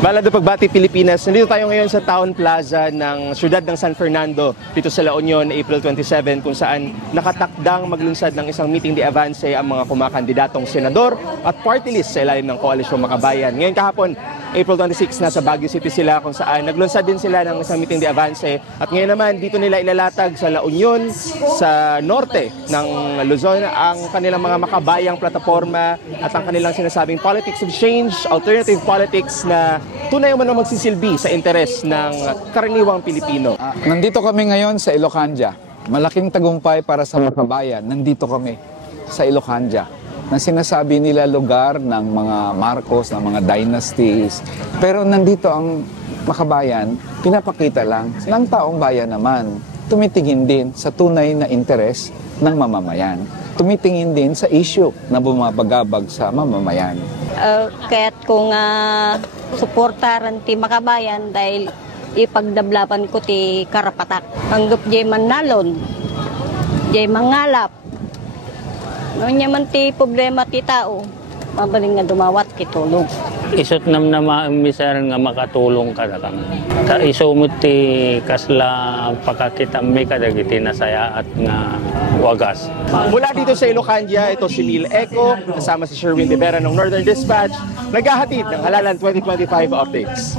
Balado Pagbati, Pilipinas. Nandito tayo ngayon sa Town Plaza ng siyudad ng San Fernando dito sa La Union, April 27, kung saan nakatakdang maglunsad ng isang meeting de avance ang mga kumakandidatong senador at party list sa ilalim ng Koalisyong Makabayan. Ngayon kahapon, April 26, nasa Baguio City sila kung saan naglunsad din sila ng isang meeting de avance. At ngayon naman, dito nila ilalatag sa La Union, sa norte ng Luzon, ang kanilang mga makabayang plataforma at ang kanilang sinasabing politics of change, alternative politics na tunay man ang magsisilbi sa interes ng karaniwang Pilipino. Nandito kami ngayon sa Ilocanja. Malaking tagumpay para sa makabayan. Nandito kami sa Ilocanja na sinasabi nila lugar ng mga Marcos, ng mga dynasties. Pero nandito ang makabayan, pinapakita lang ng taong bayan naman. Tumitingin din sa tunay na interes ng mamamayan. Tumitingin din sa issue na bumabagabag sa mamamayan. Kaya't kung suportaran ti makabayan dahil ipagdablapan ko ti karapatak. Hanggang di manalon, di mangalap. Noon man ti problema ti tao, mabaling nga dumawat kitulong. Isot nam na misar nga makatulong ka na kang. Isumot ti kasla pakakitami ka dagiti nasaya at nga wagas. Mula dito sa Ilocanja, ito si Neil Eco, kasama si Sherwin Rivera ng Northern Dispatch, naghahatid ng Halalan 2025 updates.